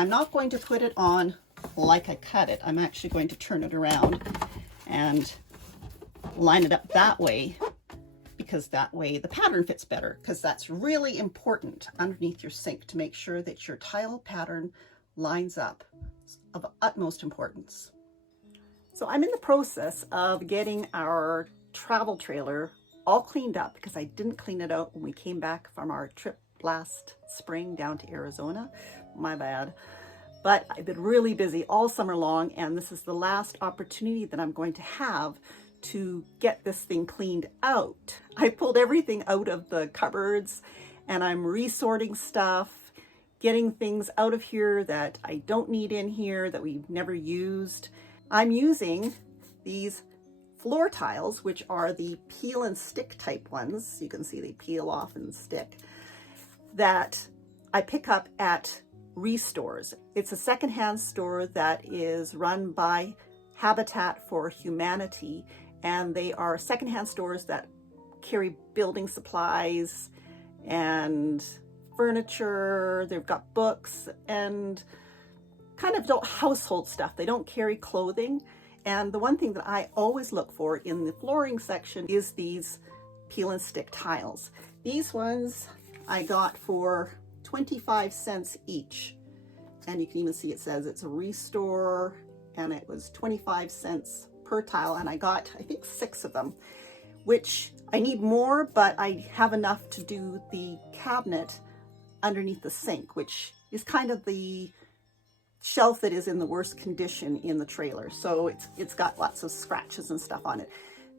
I'm not going to put it on like I cut it. I'm actually going to turn it around and line it up that way, because that way the pattern fits better, because that's really important underneath your sink to make sure that your tile pattern lines up. It's of utmost importance. So I'm in the process of getting our travel trailer all cleaned up, because I didn't clean it out when we came back from our trip last spring down to Arizona. My bad. But I've been really busy all summer long, and this is the last opportunity that I'm going to have to get this thing cleaned out. I pulled everything out of the cupboards, and I'm resorting stuff, getting things out of here that I don't need in here, that we've never used. I'm using these floor tiles, which are the peel and stick type ones. You can see they peel off and stick, that I pick up at Restores. It's a secondhand store that is run by Habitat for Humanity, and they are secondhand stores that carry building supplies and furniture. They've got books and kind of household stuff. They don't carry clothing. And the one thing that I always look for in the flooring section is these peel and stick tiles. These ones I got for 25 cents each. And you can even see it says it's a Restore, and it was 25 cents per tile. And I got, I think, 6 of them, which I need more, but I have enough to do the cabinet underneath the sink, which is kind of the shelf that is in the worst condition in the trailer. So it's got lots of scratches and stuff on it.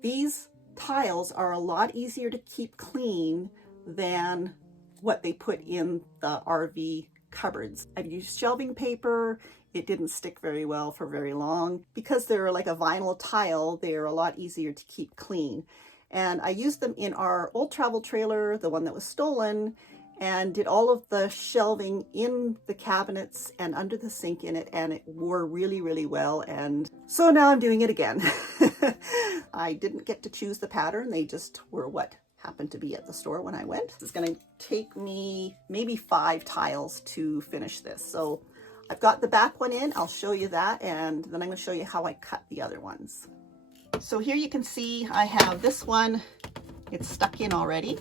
These tiles are a lot easier to keep clean than what they put in the RV cupboards. I've used shelving paper. It didn't stick very well for very long. Because they're like a vinyl tile, they're a lot easier to keep clean. And I used them in our old travel trailer, the one that was stolen, and did all of the shelving in the cabinets and under the sink in it, and it wore really, really well. And so now I'm doing it again. I didn't get to choose the pattern. They just were what happened to be at the store when I went. It's going to take me maybe 5 tiles to finish this. So I've got the back one in. I'll show you that, and then I'm going to show you how I cut the other ones. So here you can see I have this one. It's stuck in already.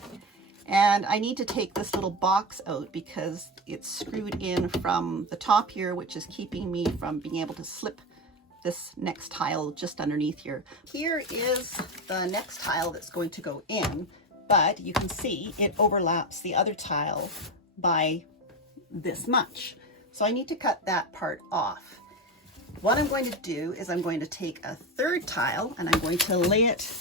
And I need to take this little box out because it's screwed in from the top here, which is keeping me from being able to slip this next tile just underneath here. Here is the next tile that's going to go in, but you can see it overlaps the other tile by this much. So I need to cut that part off. What I'm going to do is I'm going to take a third tile and I'm going to lay it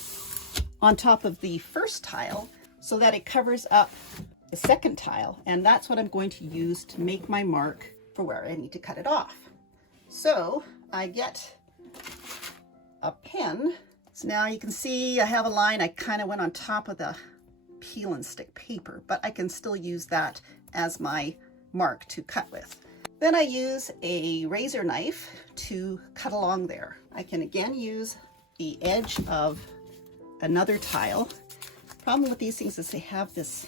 on top of the first tile so that it covers up the second tile. And that's what I'm going to use to make my mark for where I need to cut it off. So I get a pen. So now you can see I have a line. I kind of went on top of the peel and stick paper, but I can still use that as my mark to cut with. Then I use a razor knife to cut along there. I can again use the edge of another tile. Problem with these things is they have this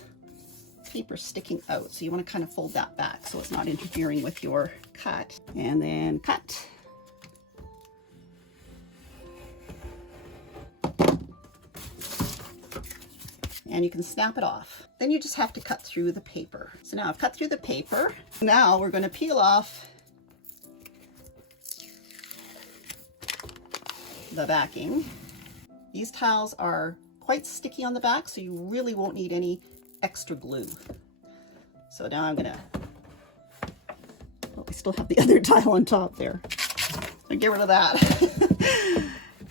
paper sticking out, so you want to kind of fold that back so it's not interfering with your cut. And then cut. And you can snap it off. Then you just have to cut through the paper. So now I've cut through the paper. Now we're going to peel off the backing. These tiles are quite sticky on the back, so you really won't need any extra glue. So now I'm gonna, oh, I still have the other tile on top there. So get rid of that.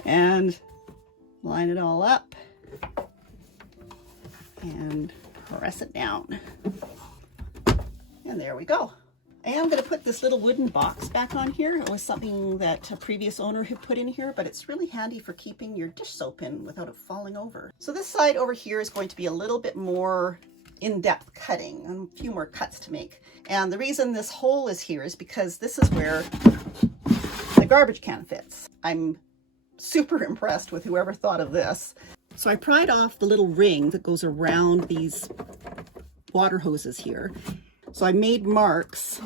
And line it all up and press it down. And there we go. I am going to put this little wooden box back on here. It was something that a previous owner had put in here, but it's really handy for keeping your dish soap in without it falling over. So this side over here is going to be a little bit more in-depth cutting and a few more cuts to make. And the reason this hole is here is because this is where the garbage can fits. I'm super impressed with whoever thought of this. So I pried off the little ring that goes around these water hoses here. So I made marks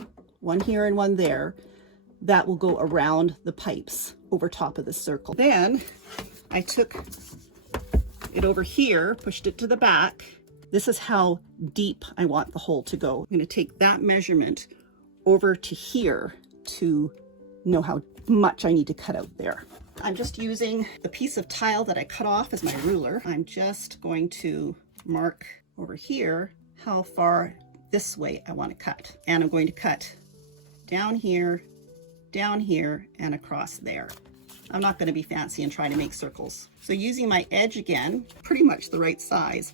one here and one there, that will go around the pipes over top of the circle. Then I took it over here, pushed it to the back. This is how deep I want the hole to go. I'm going to take that measurement over to here to know how much I need to cut out there. I'm just using the piece of tile that I cut off as my ruler. I'm just going to mark over here how far this way I want to cut. And I'm going to cut down here, and across there. I'm not going to be fancy and try to make circles. So using my edge again, pretty much the right size,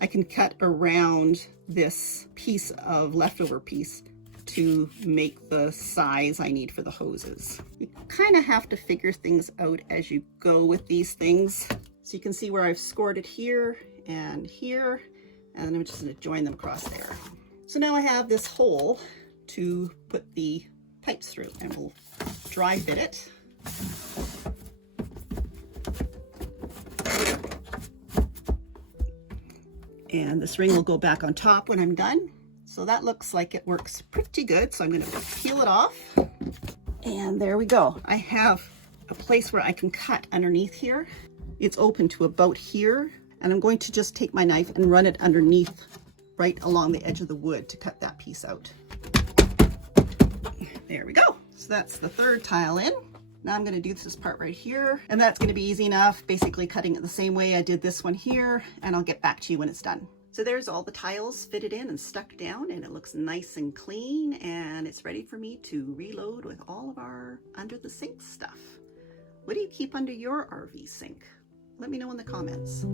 I can cut around this piece of leftover piece to make the size I need for the hoses. You kind of have to figure things out as you go with these things. So you can see where I've scored it here, and then I'm just going to join them across there. So now I have this hole to put the pipes through, and we'll dry fit it. And this ring will go back on top when I'm done. So that looks like it works pretty good. So I'm going to peel it off. And there we go. I have a place where I can cut underneath here. It's open to about here. And I'm going to just take my knife and run it underneath, right along the edge of the wood, to cut that piece out. There we go. So that's the third tile in. Now I'm going to do this part right here, and that's going to be easy enough, basically cutting it the same way I did this one here, and I'll get back to you when it's done. So there's all the tiles fitted in and stuck down, and it looks nice and clean, and it's ready for me to reload with all of our under the sink stuff. What do you keep under your RV sink? Let me know in the comments.